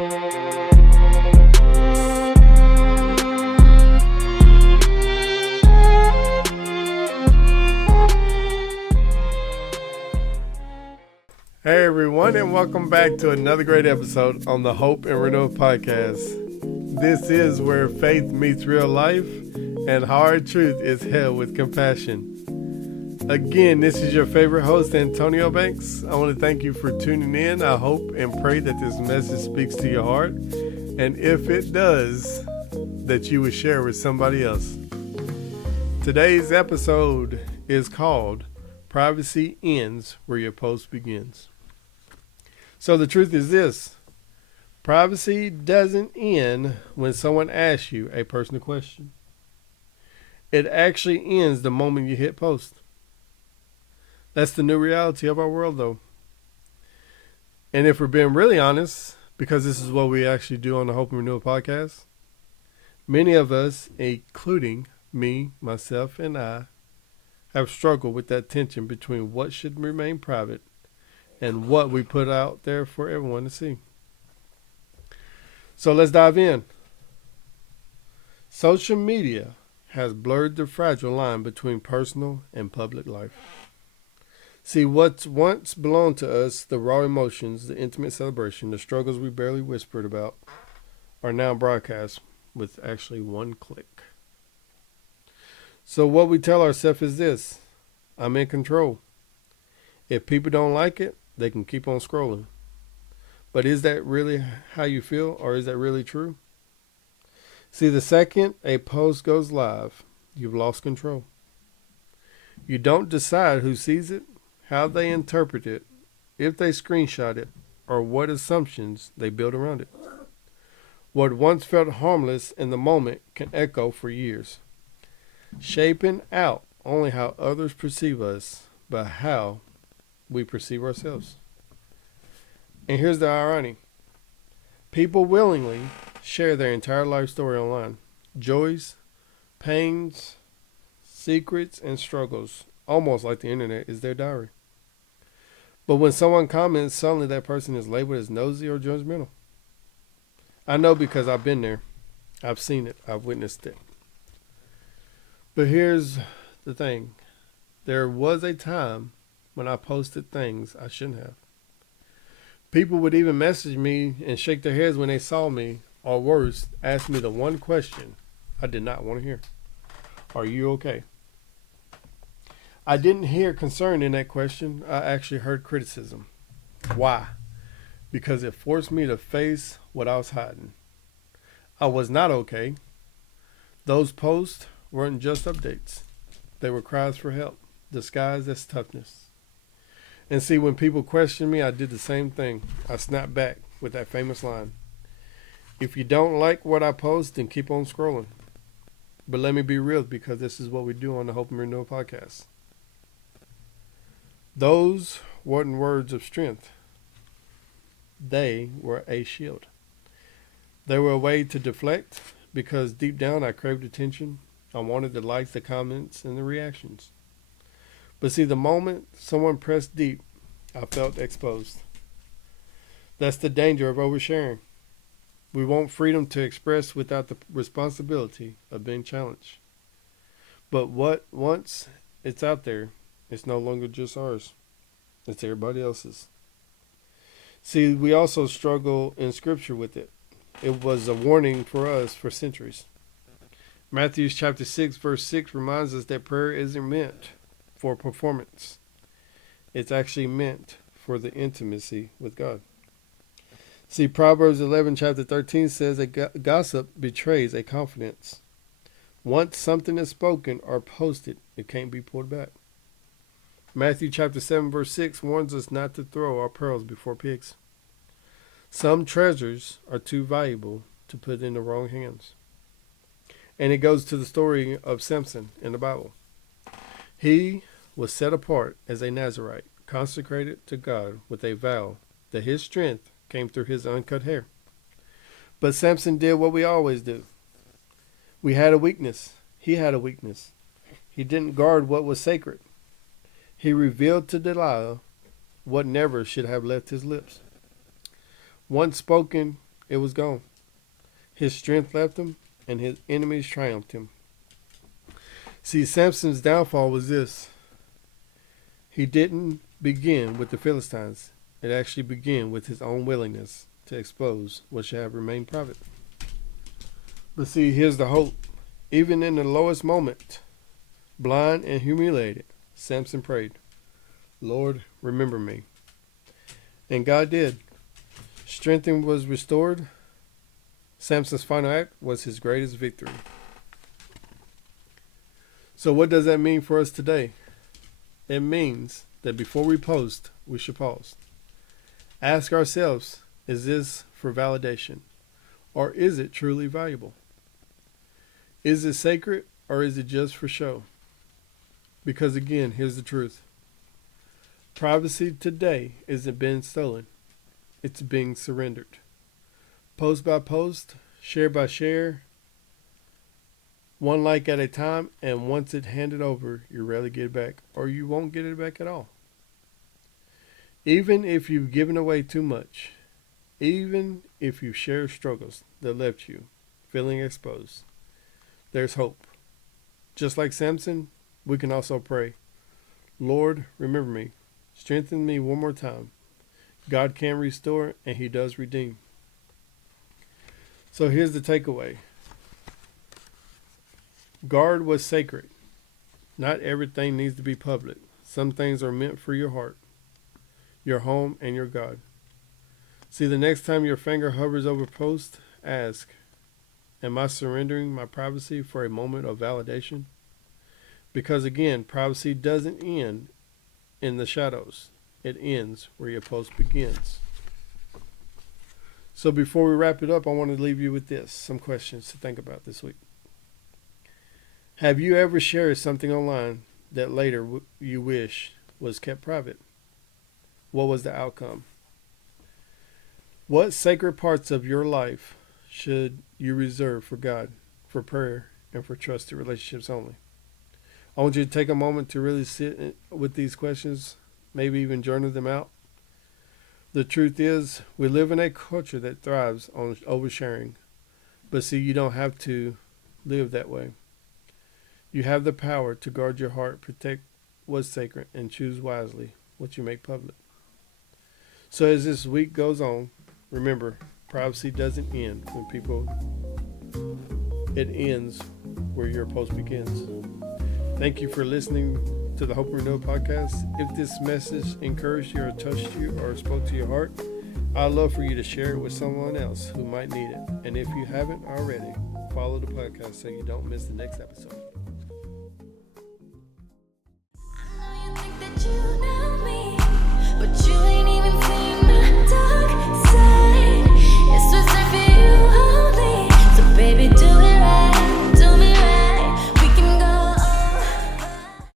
Hey everyone, and welcome back to another great episode on the Hope and Renewal podcast. This is where faith meets real life and hard truth is held with compassion. Again, this is your favorite host, Antonio Banks. I want to thank you for tuning in. I hope and pray that this message speaks to your heart, and if it does, that you would share with somebody else. Today's episode is called Privacy Ends Where Your Post Begins. So the truth is this: privacy doesn't end when someone asks you a personal question. It actually ends the moment you hit post. That's the new reality of our world, though. And if we're being really honest, because this is what we actually do on the Hope and Renewal podcast, many of us, including me, myself, and I, have struggled with that tension between what should remain private and what we put out there for everyone to see. So let's dive in. Social media has blurred the fragile line between personal and public life. See, what once belonged to us, the raw emotions, the intimate celebration, the struggles we barely whispered about, are now broadcast with actually one click. So what we tell ourselves is this: I'm in control. If people don't like it, they can keep on scrolling. But is that really how you feel, or is that really true? See, the second a post goes live, you've lost control. You don't decide who sees it, how they interpret it, if they screenshot it, or what assumptions they build around it. What once felt harmless in the moment can echo for years, shaping out only how others perceive us, but how we perceive ourselves. And here's the irony: people willingly share their entire life story online. Joys, pains, secrets, and struggles, almost like the internet is their diary. But when someone comments, suddenly that person is labeled as nosy or judgmental. I know because I've been there. I've seen it. I've witnessed it. But here's the thing. There was a time when I posted things I shouldn't have. People would even message me and shake their heads when they saw me, or worse, ask me the one question I did not want to hear: are you okay? I didn't hear concern in that question. I actually heard criticism. Why? Because it forced me to face what I was hiding. I was not okay. Those posts weren't just updates. They were cries for help, disguised as toughness. And see, when people questioned me, I did the same thing. I snapped back with that famous line: if you don't like what I post, then keep on scrolling. But let me be real, because this is what we do on the Hope and Renewal podcast. Those weren't words of strength. They were a shield. They were a way to deflect, because deep down I craved attention. I wanted the likes, the comments, and the reactions. But see, the moment someone pressed deep, I felt exposed. That's the danger of oversharing. We want freedom to express without the responsibility of being challenged. But once it's out there, it's no longer just ours. It's everybody else's. See, we also struggle in Scripture with it. It was a warning for us for centuries. Matthew chapter 6, verse 6 reminds us that prayer isn't meant for performance. It's actually meant for the intimacy with God. See, Proverbs 11 chapter 13 says that gossip betrays a confidence. Once something is spoken or posted, it can't be pulled back. Matthew chapter 7 verse 6 warns us not to throw our pearls before pigs. Some treasures are too valuable to put in the wrong hands. And it goes to the story of Samson in the Bible. He was set apart as a Nazirite, consecrated to God with a vow that his strength came through his uncut hair. But Samson did what we always do. We had a weakness. He had a weakness. He didn't guard what was sacred. He revealed to Delilah what never should have left his lips. Once spoken it was gone. His strength left him, and his enemies triumphed him. See, Samson's downfall was this. He didn't begin with the Philistines. It actually began with his own willingness to expose what should have remained private. But see, here's the hope. Even in the lowest moment, blind and humiliated, Samson prayed, Lord, remember me. And God did. Strength was restored. Samson's final act was his greatest victory. So what does that mean for us today? It means that before we post, we should pause. Ask ourselves, is this for validation? Or is it truly valuable? Is it sacred or is it just for show? Because again, here's the truth. Privacy today isn't being stolen. It's being surrendered. Post by post, share by share, one like at a time, and once it's handed over, you rarely get it back, or you won't get it back at all. Even if you've given away too much, even if you share struggles that left you feeling exposed, there's hope. Just like Samson, we can also pray, Lord, remember me. Strengthen me one more time. God can restore, and he does redeem. So here's the takeaway. Guard what's sacred. Not everything needs to be public. Some things are meant for your heart, your home, and your God. See, the next time your finger hovers over post, ask, am I surrendering my privacy for a moment of validation? Because again, privacy doesn't end in the shadows. It ends where your post begins. So before we wrap it up, I want to leave you with this, some questions to think about this week. Have you ever shared something online that later you wish was kept private? What was the outcome? What sacred parts of your life should you reserve for God, for prayer, and for trusted relationships only? I want you to take a moment to really sit with these questions, maybe even journal them out. The truth is, we live in a culture that thrives on oversharing. But see, you don't have to live that way. You have the power to guard your heart, protect what's sacred, and choose wisely what you make public. So as this week goes on, remember, privacy doesn't end when people, it ends where your post begins. Thank you for listening to the Hope and Renewal podcast. If this message encouraged you or touched you or spoke to your heart, I'd love for you to share it with someone else who might need it. And if you haven't already, follow the podcast so you don't miss the next episode.